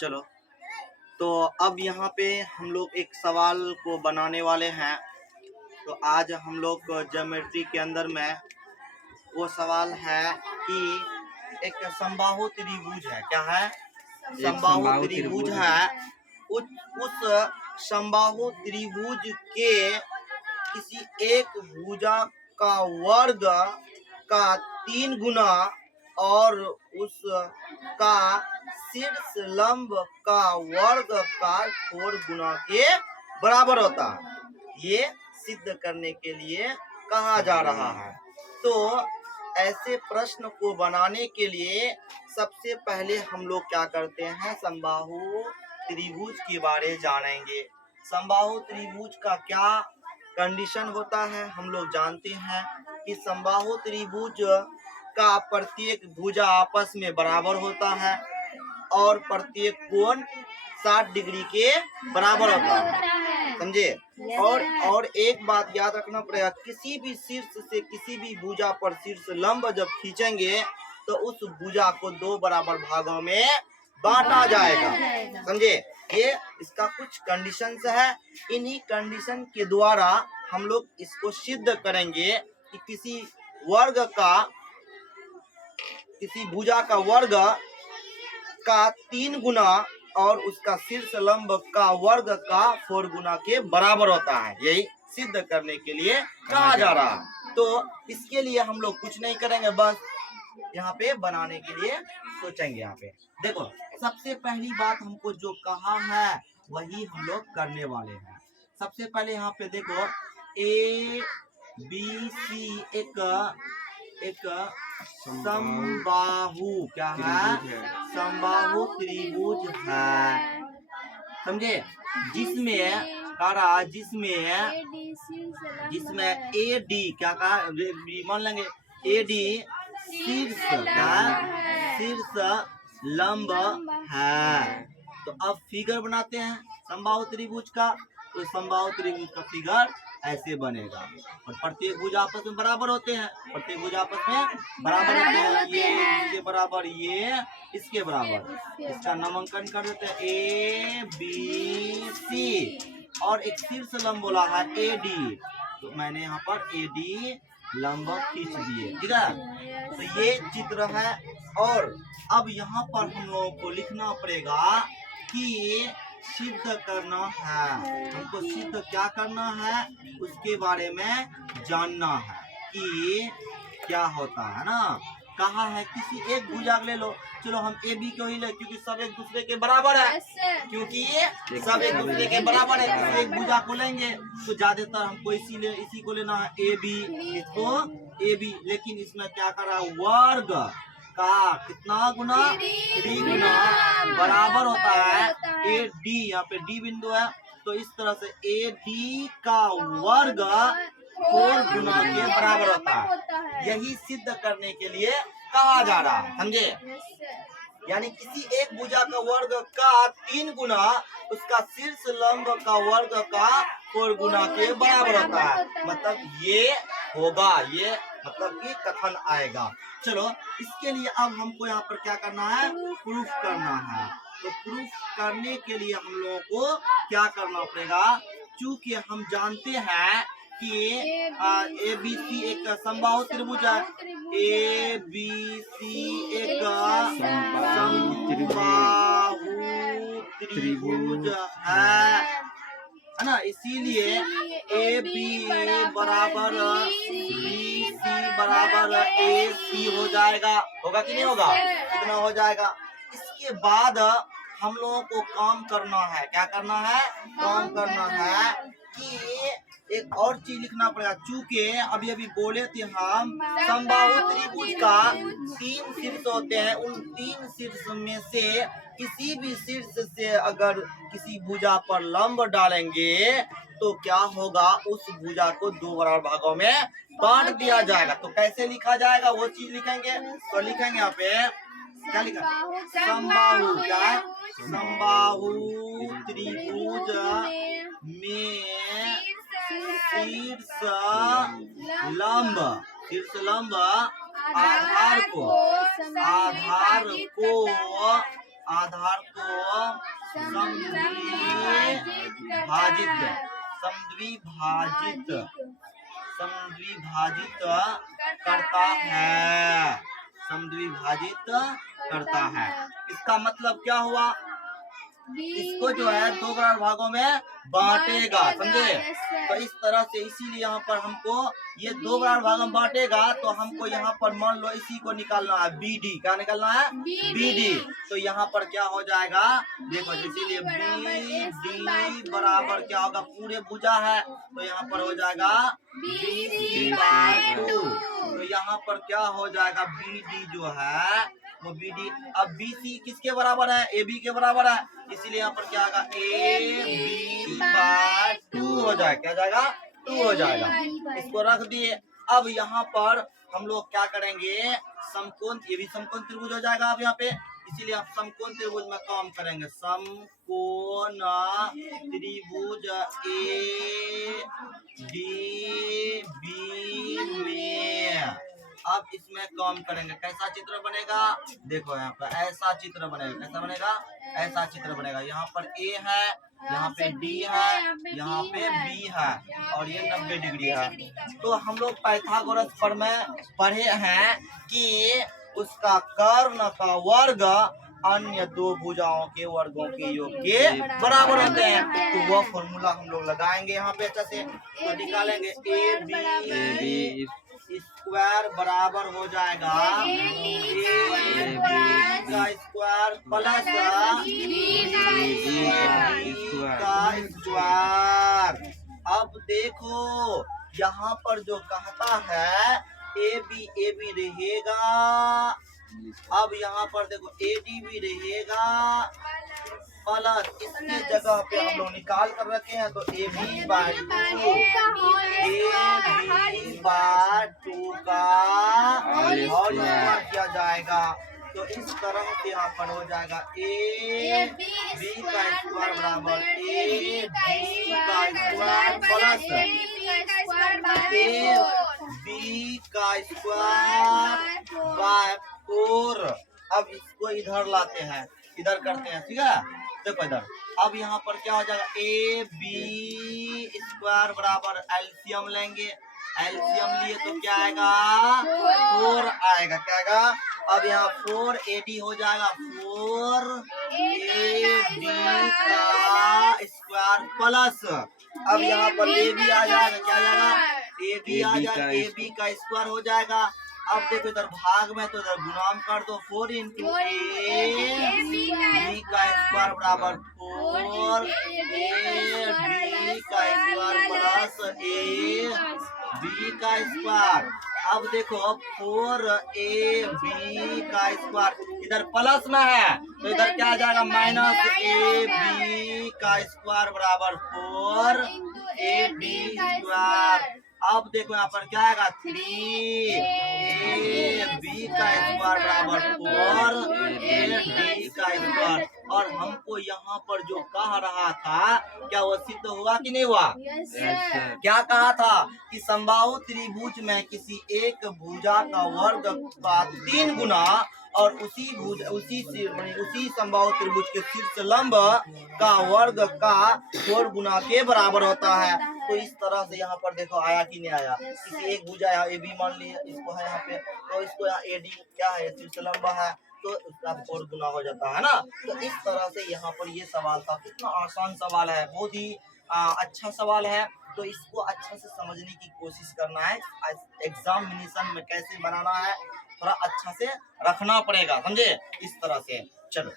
चलो, तो अब यहाँ पे हम लोग एक सवाल को बनाने वाले हैं। तो आज हम लोग ज्योमेट्री के अंदर में वो सवाल है कि एक समबाहु त्रिभुज है। क्या है? समबाहु त्रिभुज है। उस समबाहु त्रिभुज के किसी एक भुजा का वर्ग का 3 गुना और उस का शीर्ष लंब का वर्ग का 4 गुना के बराबर होता है। ये सिद्ध करने के लिए कहा जा रहा है। तो ऐसे प्रश्न को बनाने के लिए सबसे पहले हम लोग क्या करते हैं, समबाहु त्रिभुज के बारे जानेंगे। समबाहु त्रिभुज का क्या कंडीशन होता है हम लोग जानते हैं कि समबाहु त्रिभुज का प्रत्येक भुजा आपस में बराबर होता है और प्रत्येक कोण 60 डिग्री के बराबर होता है। समझे? और एक बात याद रखना पड़ेगा, किसी भी शीर्ष से किसी भी भुजा पर शीर्ष लंब जब खींचेंगे तो उस भुजा को 2 बराबर भागों में बांटा जाएगा। समझे? ये इसका कुछ कंडीशंस है। इन्हीं कंडीशन के द्वारा हम लोग इसको सिद्ध करेंगे कि किसी भुजा का वर्ग का 3 गुना और उसका शीर्ष लंब का वर्ग का 4 गुना के बराबर होता है। यही सिद्ध करने के लिए कहा जा रहा है। तो इसके लिए हम लोग कुछ नहीं करेंगे, बस यहाँ पे बनाने के लिए सोचेंगे। यहाँ पे देखो, सबसे पहली बात हमको जो कहा है वही हम लोग करने वाले हैं। सबसे पहले यहाँ पे देखो, ए बी सी एक समबाहु क्या है? समबाहु त्रिभुज है। समझे? जिसमें ए डी क्या कहा, मान लेंगे ए डी शीर्ष लंब है। तो अब फिगर बनाते हैं समबाहु त्रिभुज का। तो समबाहु त्रिभुज का फिगर ऐसे बनेगा और प्रत्येक भुजा आपस में बराबर होते हैं। ये इसके बराबर, ये इसके बराबर। इसका नामांकन कर देते हैं ए बी सी और एक शीर्ष लंब बोला है ए डी। तो मैंने यहाँ पर ए डी लंब खींच दिए। ठीक है? तो ये चित्र है। और अब यहाँ पर हम लोगों को लिखना पड़ेगा कि सिद्ध करना है। हमको सिद्ध क्या करना है उसके बारे में जानना है कि क्या होता है ना। कहा है किसी एक भुजा ले लो। चलो हम ए बी को ही ले, क्योंकि सब एक दूसरे के बराबर है। क्योंकि ये सब एक दूसरे के बराबर है, किसी एक भुजा को लेंगे तो ज्यादातर हमको इसी को लेना है ए बी, इसको ए बी। लेकिन इसमें क्या करा, वर्ग का कितना गुना, 3 गुना बराबर होता है ए डी। यहाँ पे डी बिंदु है, तो इस तरह से ए डी का वर्ग 4 गुना के बराबर होता है। यही सिद्ध करने के लिए कहा जा रहा है। समझे? यानी किसी एक भुजा का वर्ग का 3 गुना उसका शीर्ष लंब का वर्ग का 4 गुना के बराबर होता है। मतलब ये होगा, ये मतलब कि कथन आएगा। चलो, इसके लिए अब हमको यहाँ पर क्या करना है, प्रूफ करना है। तो प्रूफ करने के लिए हम लोगों को क्या करना पड़ेगा, चूंकि हम जानते हैं कि ए बी सी एक समबाहु त्रिभुज है। ए बी सी एक समबाहु त्रिभुज है ना। इसीलिए ए बी बराबर बी सी बराबर ए सी हो जाएगा। होगा कि नहीं होगा? कितना हो जाएगा? इसके बाद हम लोगों को काम करना है। क्या करना है? काम करना है कि एक और चीज लिखना पड़ेगा। चूंकि अभी बोले थे हम, समबाहु त्रिभुज का 3 शीर्ष होते हैं। उन 3 शीर्ष में से किसी भी शीर्ष से अगर किसी भुजा पर लंब डालेंगे तो क्या होगा, उस भुजा को 2 बराबर भागों में बांट दिया जाएगा। तो कैसे लिखा जाएगा वो चीज लिखेंगे। तो लिखेंगे यहाँ पे क्या लिखा, समबाहु क्या, समबाहु त्रिभुज में शीर्ष आधार को समद्विभाजित करता है, समद्विभाजित करता है। इसका मतलब क्या हुआ? इसको जो है दो बराबर भागों में बांटेगा, समझे? तो इस तरह से इसीलिए यहाँ पर हमको ये दो बराबर भागों में बांटेगा, तो हमको यहाँ पर मान लो इसी को निकालना है, BD। क्या निकालना है? BD। तो यहाँ पर क्या हो जाएगा? देखो, इसीलिए BD बराबर क्या होगा? पूरे भुजा है, तो यहाँ पर हो जाएगा BC/2। तो यहाँ पर क्या हो जाएगा? BD जो है वो BD। अब BC किसके बराबर है? AB के बराबर है, इसीलिए यहाँ पर क्या आएगा? AB/2 हो जाएगा। क्या जाएगा? 2 हो जाएगा। इसको रख दिए। अब यहाँ पर हम लोग क्या करेंगे? समकोण, ये भी समकोण त्रिभुज हो जाएगा अब यहाँ पे, इसीलिए आप समकोण त्रिभुज में काम करेंगे। समकोण त्रिभुज ADB में अब इसमें काम करेंगे। कैसा चित्र बनेगा? देखो यहाँ पर ऐसा चित्र बनेगा। कैसा बनेगा? ऐसा चित्र बनेगा। यहाँ पर A है, यहाँ पे D है, यहाँ पे B है, और ये 90 डिग्री है। तो हम लोग पाइथागोरस पर में पढ़े हैं कि उसका कर्ण का वर्ग अन्य दो भुजाओं के वर्गों के योग के बराबर होते हैं। तो वह फॉर्मूला हम लोग लगाएंगे यहाँ पे अच्छे से, तो निकालेंगे AB स्क्वायर बराबर हो जाएगा AB का स्क्वायर प्लस BC का स्क्वायर। अब देखो यहाँ पर जो कहता है AB रहेगा, अब यहाँ पर देखो AD भी रहेगा, प्लस इसके जगह पे हम लोग निकाल कर रखे हैं, तो AB/2 का और किया जाएगा। तो इस तरह से यहाँ पर हो जाएगा AB का स्क्वायर बराबर AD का स्क्वायर प्लस AB का स्क्वायर 4। अब इसको इधर लाते हैं, इधर करते हैं, ठीक है? देखो इधर, अब यहाँ पर क्या हो जाएगा? AB स्क्वायर बराबर एलसीएम लेंगे, एलसीएम लिए तो क्या आएगा? 4 आएगा। क्या आएगा? अब यहाँ 4AD हो जाएगा, 4AD का स्क्वायर प्लस, अब यहाँ पर AB आ जाएगा। क्या आ जाएगा? AB आ जाएगा, AB का स्क्वायर हो जाएगा। अब देखो इधर भाग में, तो इधर गुणाम कर दो, 4 इंटू AB का स्क्वायर बराबर 4 AB का स्क्वायर प्लस AB का स्क्वायर। अब देखो 4AB का स्क्वायर इधर प्लस में है, तो इधर क्या आ जाएगा? माइनस AB का स्क्वायर बराबर 4AB स्क्वायर। अब देखो यहाँ पर क्या आएगा? 3AB का स्क्वायर बराबर 4AD का स्क्वायर। और हमको यहाँ पर जो कह रहा था, क्या वो सिद्ध हुआ कि नहीं हुआ? क्या कहा था? कि समबाहु त्रिभुज में किसी एक भुजा का वर्ग का 3 गुना और उसी समबाहु त्रिभुज के शीर्ष लंब का वर्ग का 4 गुना के बराबर होता है। तो इस तरह से यहाँ पर देखो आया कि नहीं आया? किसी एक भुजा यहाँ AB मान लिया, इसको है यहाँ पे, तो इसको यहाँ AD क्या है? शीर्ष लंब है, तो उसका 4 गुना हो जाता है ना। तो इस तरह से यहाँ पर ये सवाल था। कितना आसान सवाल है, बहुत ही अच्छा सवाल है। तो इसको अच्छा से समझने की कोशिश करना है, एग्जामिनेशन में कैसे बनाना है थोड़ा अच्छा से रखना पड़ेगा, समझे? इस तरह से। चलो।